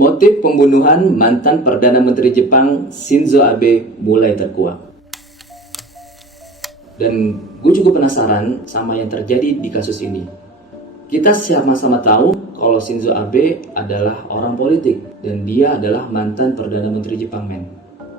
Motif pembunuhan mantan Perdana Menteri Jepang Shinzo Abe mulai terkuak. Dan gue juga penasaran sama yang terjadi di kasus ini. Kita sama-sama tahu kalau Shinzo Abe adalah orang politik dan dia adalah mantan Perdana Menteri Jepang, men.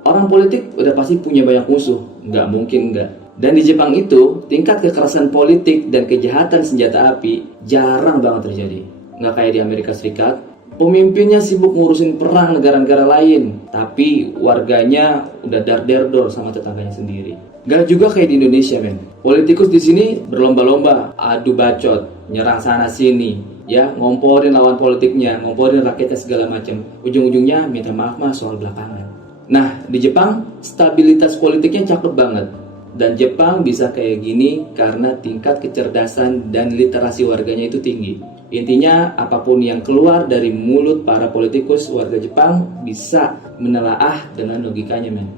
Orang politik udah pasti punya banyak musuh, nggak mungkin nggak. Dan di Jepang itu, tingkat kekerasan politik dan kejahatan senjata api jarang banget terjadi. Nggak kayak di Amerika Serikat, pemimpinnya sibuk ngurusin perang negara-negara lain, tapi warganya udah dar-der-dor sama tetangganya sendiri. Gak juga kayak di Indonesia, men. Politikus di sini berlomba-lomba, adu bacot, nyerang sana sini, ya, ngomporin lawan politiknya, ngomporin rakyatnya segala macam. Ujung-ujungnya minta maaf mah soal belakangan. Nah, di Jepang stabilitas politiknya cakep banget. Dan Jepang bisa kayak gini karena tingkat kecerdasan dan literasi warganya itu tinggi. Intinya, apapun yang keluar dari mulut para politikus warga Jepang bisa menelaah dengan logikanya, men.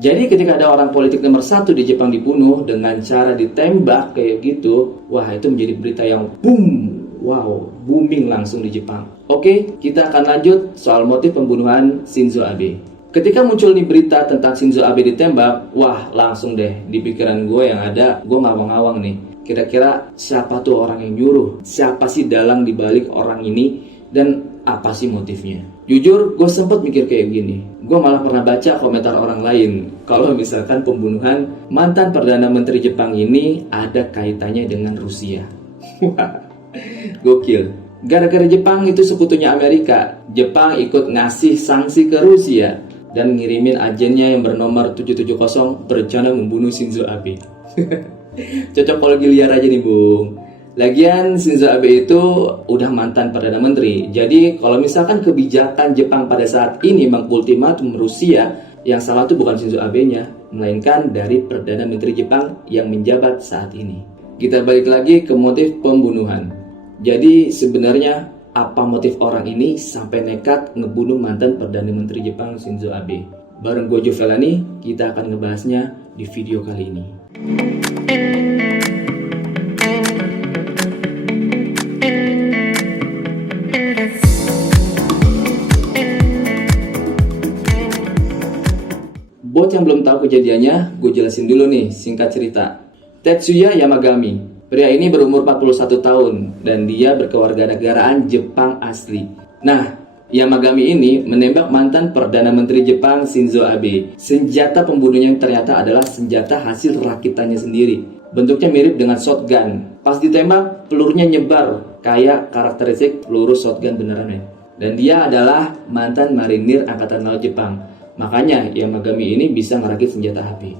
Jadi ketika ada orang politik nomor 1 di Jepang dibunuh dengan cara ditembak kayak gitu, wah itu menjadi berita yang booming langsung di Jepang. Oke, kita akan lanjut soal motif pembunuhan Shinzo Abe. Ketika muncul nih berita tentang Shinzo Abe ditembak, wah langsung deh di pikiran gue yang ada, gue ngawang-ngawang nih. Kira-kira siapa tuh orang yang nyuruh? Siapa sih dalang dibalik orang ini? Dan apa sih motifnya? Jujur, gue sempet mikir kayak gini. Gue malah pernah baca komentar orang lain. Kalau misalkan pembunuhan mantan Perdana Menteri Jepang ini ada kaitannya dengan Rusia. Wah, gokil. Gara-gara Jepang itu sekutunya Amerika, Jepang ikut ngasih sanksi ke Rusia dan ngirimin agennya yang bernomor 770 berencana membunuh Shinzo Abe. Cocok kalau liar aja nih, Bung. Lagian Shinzo Abe itu udah mantan Perdana Menteri. Jadi kalau misalkan kebijakan Jepang pada saat ini mengultimatum Rusia, yang salah tuh bukan Shinzo Abe-nya, melainkan dari Perdana Menteri Jepang yang menjabat saat ini. Kita balik lagi ke motif pembunuhan. Jadi sebenarnya apa motif orang ini sampai nekat ngebunuh mantan Perdana Menteri Jepang Shinzo Abe? Bareng gue Jovelani, kita akan ngebahasnya di video kali ini. Buat yang belum tahu kejadiannya, gue jelasin dulu nih, singkat cerita. Tetsuya Yamagami, pria ini berumur 41 tahun dan dia berkewarganegaraan Jepang asli. Nah, Yamagami ini menembak mantan Perdana Menteri Jepang Shinzo Abe. Senjata pembunuhnya ternyata adalah senjata hasil rakitannya sendiri. Bentuknya mirip dengan shotgun. Pas ditembak, pelurunya nyebar kayak karakteristik peluru shotgun beneran, ya. Dan dia adalah mantan marinir Angkatan Laut Jepang. Makanya Yamagami ini bisa ngerakit senjata api.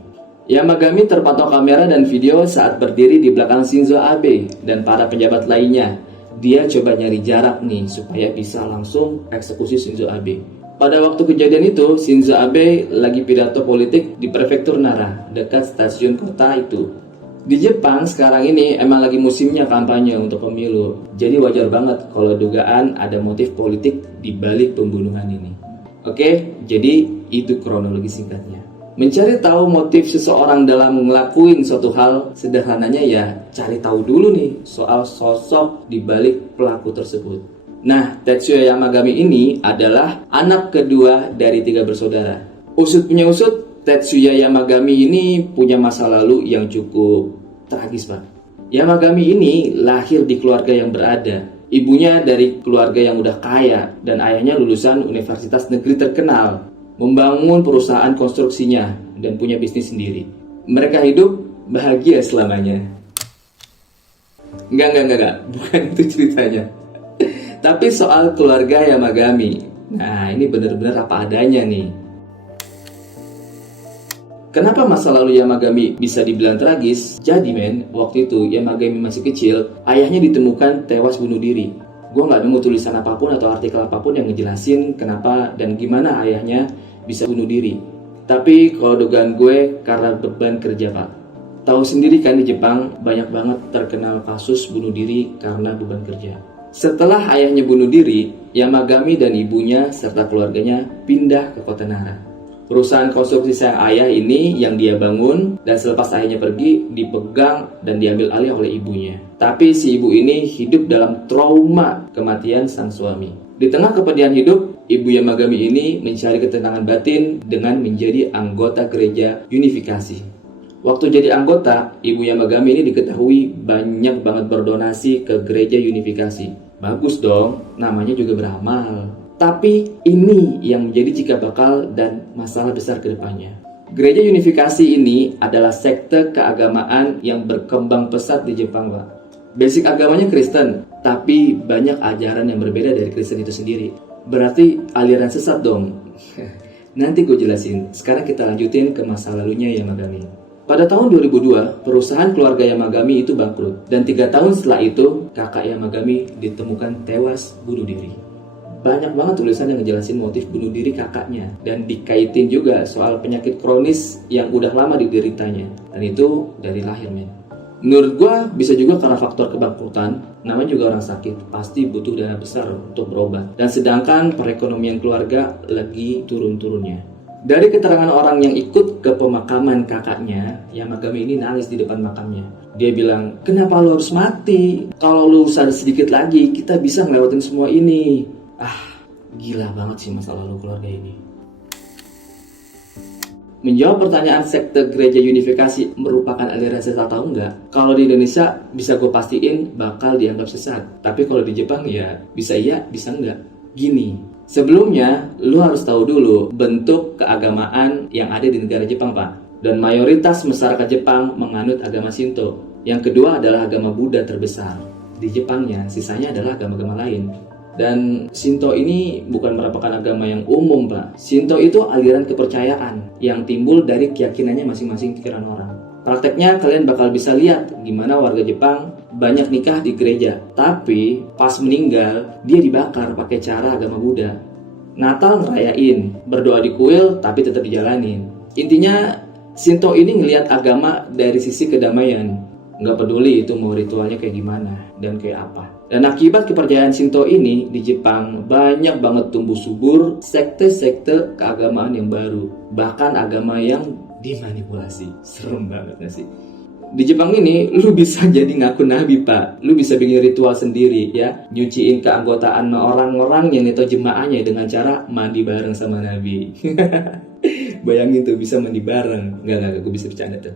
Yamagami terpantau kamera dan video saat berdiri di belakang Shinzo Abe dan para pejabat lainnya. Dia coba nyari jarak nih supaya bisa langsung eksekusi Shinzo Abe. Pada waktu kejadian itu, Shinzo Abe lagi pidato politik di prefektur Nara, dekat stasiun kota itu. Di Jepang sekarang ini emang lagi musimnya kampanye untuk pemilu. Jadi wajar banget kalau dugaan ada motif politik di balik pembunuhan ini. Oke, jadi itu kronologi singkatnya. Mencari tahu motif seseorang dalam ngelakuin suatu hal, sederhananya ya cari tahu dulu nih soal sosok di balik pelaku tersebut. Nah, Tetsuya Yamagami ini adalah anak kedua dari 3 bersaudara. Usut punya usut, Tetsuya Yamagami ini punya masa lalu yang cukup tragis, Pak. Yamagami ini lahir di keluarga yang berada. Ibunya dari keluarga yang udah kaya dan ayahnya lulusan universitas negeri terkenal, membangun perusahaan konstruksinya dan punya bisnis sendiri. Mereka hidup bahagia selamanya. Enggak, bukan itu ceritanya. Tapi soal keluarga Yamagami. Nah, ini benar-benar apa adanya nih. Kenapa masa lalu Yamagami bisa dibilang tragis? Jadi waktu itu Yamagami masih kecil, ayahnya ditemukan tewas bunuh diri. Gue gak nemu tulisan apapun atau artikel apapun yang ngejelasin kenapa dan gimana ayahnya bisa bunuh diri. Tapi kalau dugaan gue karena beban kerja, Pak. Tahu sendiri kan di Jepang banyak banget terkenal kasus bunuh diri karena beban kerja. Setelah ayahnya bunuh diri, Yamagami dan ibunya serta keluarganya pindah ke kota Nara. Perusahaan konstruksi sang ayah ini yang dia bangun dan selepas ayahnya pergi dipegang dan diambil alih oleh ibunya. Tapi si ibu ini hidup dalam trauma kematian sang suami. Di tengah kepedihan hidup, Ibu Yamagami ini mencari ketenangan batin dengan menjadi anggota gereja unifikasi. Waktu jadi anggota, Ibu Yamagami ini diketahui banyak banget berdonasi ke gereja unifikasi. Bagus dong, namanya juga beramal. Tapi ini yang menjadi cikal bakal dan masalah besar ke depannya. Gereja unifikasi ini adalah sekte keagamaan yang berkembang pesat di Jepang, Pak. Basic agamanya Kristen, tapi banyak ajaran yang berbeda dari Kristen itu sendiri. Berarti aliran sesat dong. Nanti gue jelasin. Sekarang kita lanjutin ke masa lalunya Yamagami. Pada tahun 2002, perusahaan keluarga Yamagami itu bangkrut. Dan 3 tahun setelah itu, kakak Yamagami ditemukan tewas bunuh diri. Banyak banget tulisan yang ngejelasin motif bunuh diri kakaknya. Dan dikaitin juga soal penyakit kronis yang udah lama dideritanya. Dan itu dari lahir, men. Menurut gue bisa juga karena faktor kebangkrutan. Namanya juga orang sakit, pasti butuh dana besar untuk berobat. Dan sedangkan perekonomian keluarga lagi turun-turunnya. Dari keterangan orang yang ikut ke pemakaman kakaknya, Yamagami ini nangis di depan makamnya. Dia bilang, kenapa lo harus mati? Kalau lo sadar sedikit lagi, kita bisa ngelewatin semua ini. Gila banget sih masa lalu keluarga ini. Menjawab pertanyaan sekte gereja unifikasi merupakan aliran sesat atau enggak? Kalau di Indonesia bisa gue pastiin bakal dianggap sesat. Tapi kalau di Jepang ya bisa iya, bisa enggak. Gini, sebelumnya lu harus tahu dulu bentuk keagamaan yang ada di negara Jepang, Pak. Dan mayoritas masyarakat Jepang menganut agama Shinto. Yang kedua adalah agama Buddha terbesar. Di Jepangnya, sisanya adalah agama-agama lain. Dan Shinto ini bukan merupakan agama yang umum, Pak. Shinto itu aliran kepercayaan yang timbul dari keyakinannya masing-masing pikiran orang. Prakteknya kalian bakal bisa lihat gimana warga Jepang banyak nikah di gereja. Tapi pas meninggal, dia dibakar pakai cara agama Buddha. Natal ngerayain, berdoa di kuil tapi tetap dijalanin. Intinya Shinto ini ngelihat agama dari sisi kedamaian. Nggak peduli itu mau ritualnya kayak gimana dan kayak apa. Dan akibat kepercayaan Shinto ini di Jepang banyak banget tumbuh subur sekte-sekte keagamaan yang baru. Bahkan agama yang dimanipulasi. Serem banget gak sih? Di Jepang ini lu bisa jadi ngaku nabi, Pak. Lu bisa bikin ritual sendiri ya. Nyuciin keanggotaan orang-orang yang itu jemaahnya dengan cara mandi bareng sama nabi. Bayangin tuh bisa mandi bareng. Enggak, gue bisa bercanda tuh.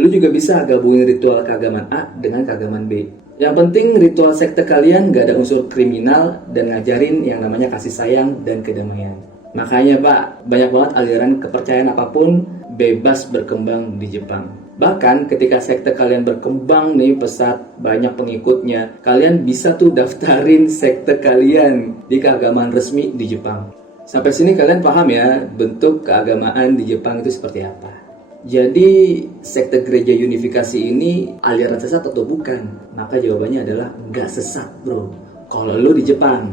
Lu juga bisa gabungin ritual keagamaan A dengan keagamaan B. Yang penting ritual sekte kalian gak ada unsur kriminal dan ngajarin yang namanya kasih sayang dan kedamaian. Makanya Pak, banyak banget aliran kepercayaan apapun bebas berkembang di Jepang. Bahkan ketika sekte kalian berkembang nih pesat, banyak pengikutnya, kalian bisa tuh daftarin sekte kalian di keagamaan resmi di Jepang. Sampai sini kalian paham ya bentuk keagamaan di Jepang itu seperti apa? Jadi sekte gereja unifikasi ini aliran sesat atau bukan? Maka jawabannya adalah nggak sesat, bro. Kalau lo di Jepang.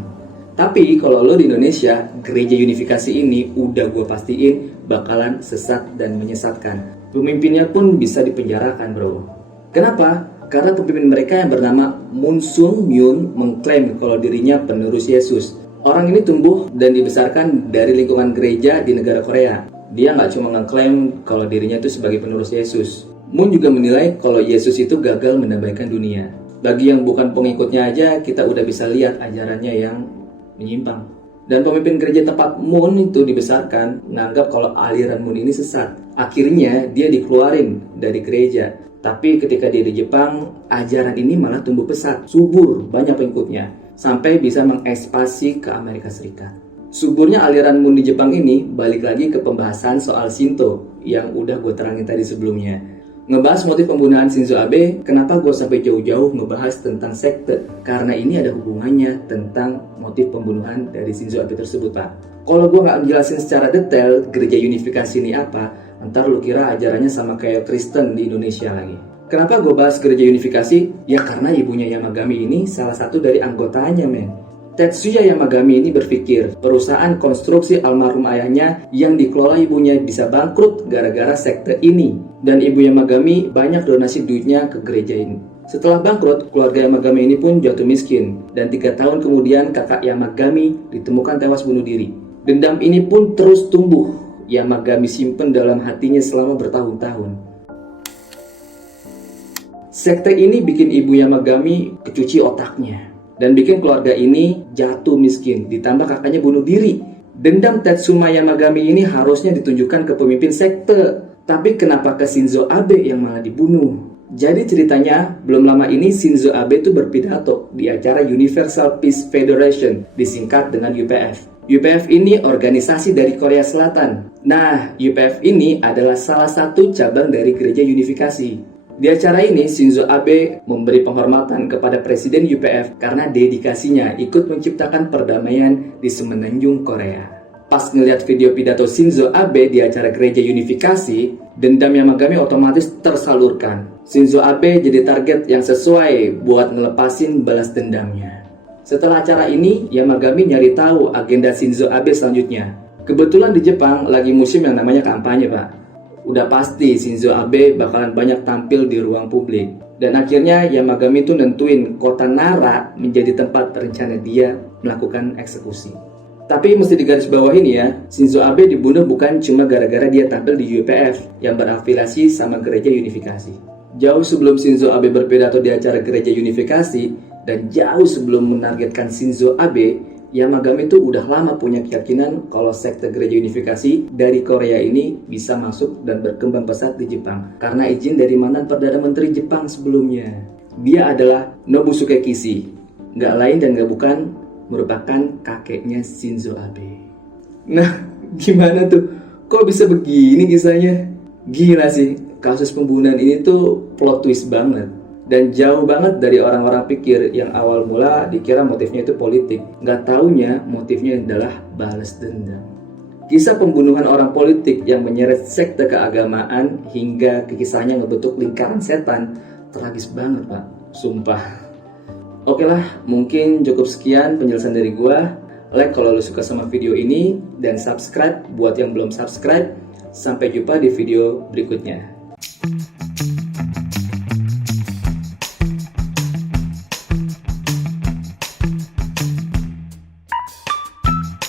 Tapi kalau lo di Indonesia, gereja unifikasi ini udah gue pastiin bakalan sesat dan menyesatkan. Pemimpinnya pun bisa dipenjarakan, bro. Kenapa? Karena pemimpin mereka yang bernama Moon Sung Myun mengklaim kalau dirinya penerus Yesus. Orang ini tumbuh dan dibesarkan dari lingkungan gereja di negara Korea. Dia nggak cuma ngeklaim kalau dirinya itu sebagai penerus Yesus. Moon juga menilai kalau Yesus itu gagal mendamaikan dunia. Bagi yang bukan pengikutnya aja, kita udah bisa lihat ajarannya yang menyimpang. Dan pemimpin gereja tempat Moon itu dibesarkan menganggap kalau aliran Moon ini sesat. Akhirnya dia dikeluarin dari gereja. Tapi ketika dia di Jepang, ajaran ini malah tumbuh pesat, subur, banyak pengikutnya. Sampai bisa mengekspansi ke Amerika Serikat. Suburnya aliran Moon di Jepang ini balik lagi ke pembahasan soal Shinto yang udah gue terangin tadi sebelumnya. Ngebahas motif pembunuhan Shinzo Abe, kenapa gue sampai jauh-jauh ngebahas tentang sekte? Karena ini ada hubungannya tentang motif pembunuhan dari Shinzo Abe tersebut, Pak. Kalau gue nggak menjelasin secara detail gereja unifikasi ini apa, ntar lu kira ajarannya sama kayak Kristen di Indonesia lagi. Kenapa gue bahas gereja unifikasi? Ya karena ibunya Yamagami ini salah satu dari anggotanya, men. Tetsuya Yamagami ini berpikir perusahaan konstruksi almarhum ayahnya yang dikelola ibunya bisa bangkrut gara-gara sekte ini. Dan ibu Yamagami banyak donasi duitnya ke gereja ini. Setelah bangkrut, keluarga Yamagami ini pun jatuh miskin. Dan 3 tahun kemudian kakak Yamagami ditemukan tewas bunuh diri. Dendam ini pun terus tumbuh. Yamagami simpen dalam hatinya selama bertahun-tahun. Sekte ini bikin ibu Yamagami kecuci otaknya. Dan bikin keluarga ini jatuh miskin, ditambah kakaknya bunuh diri. Dendam Tetsuma Yamagami ini harusnya ditunjukkan ke pemimpin sekte, tapi kenapa ke Shinzo Abe yang malah dibunuh? Jadi ceritanya, belum lama ini Shinzo Abe itu berpidato di acara Universal Peace Federation, disingkat dengan UPF. UPF ini organisasi dari Korea Selatan. Nah, UPF ini adalah salah satu cabang dari Gereja Unifikasi. Di acara ini, Shinzo Abe memberi penghormatan kepada Presiden UPF karena dedikasinya ikut menciptakan perdamaian di semenanjung Korea. Pas ngeliat video pidato Shinzo Abe di acara Gereja Unifikasi, dendam Yamagami otomatis tersalurkan. Shinzo Abe jadi target yang sesuai buat ngelepasin balas dendamnya. Setelah acara ini, Yamagami nyari tahu agenda Shinzo Abe selanjutnya. Kebetulan di Jepang lagi musim yang namanya kampanye, Pak. Udah pasti Shinzo Abe bakalan banyak tampil di ruang publik. Dan akhirnya Yamagami tuh nentuin kota Nara menjadi tempat rencana dia melakukan eksekusi. Tapi mesti digarisbawahi nih ya, Shinzo Abe dibunuh bukan cuma gara-gara dia tampil di UPF yang berafiliasi sama Gereja Unifikasi. Jauh sebelum Shinzo Abe berpidato di acara Gereja Unifikasi dan jauh sebelum menargetkan Shinzo Abe, Yamagami itu udah lama punya keyakinan kalau sekte Gereja Unifikasi dari Korea ini bisa masuk dan berkembang pesat di Jepang karena izin dari mantan Perdana Menteri Jepang sebelumnya. Dia adalah Nobusuke Kishi, nggak lain dan nggak bukan merupakan kakeknya Shinzo Abe. Nah, gimana tuh? Kok bisa begini kisahnya? Gila sih, kasus pembunuhan ini tuh plot twist banget. Dan jauh banget dari orang-orang pikir yang awal mula dikira motifnya itu politik. Nggak taunya motifnya adalah balas dendam. Kisah pembunuhan orang politik yang menyeret sekte keagamaan hingga kisahnya ngebentuk lingkaran setan tragis banget, Pak. Sumpah. Oke lah, mungkin cukup sekian penjelasan dari gua. Like kalau lo suka sama video ini dan subscribe buat yang belum subscribe. Sampai jumpa di video berikutnya.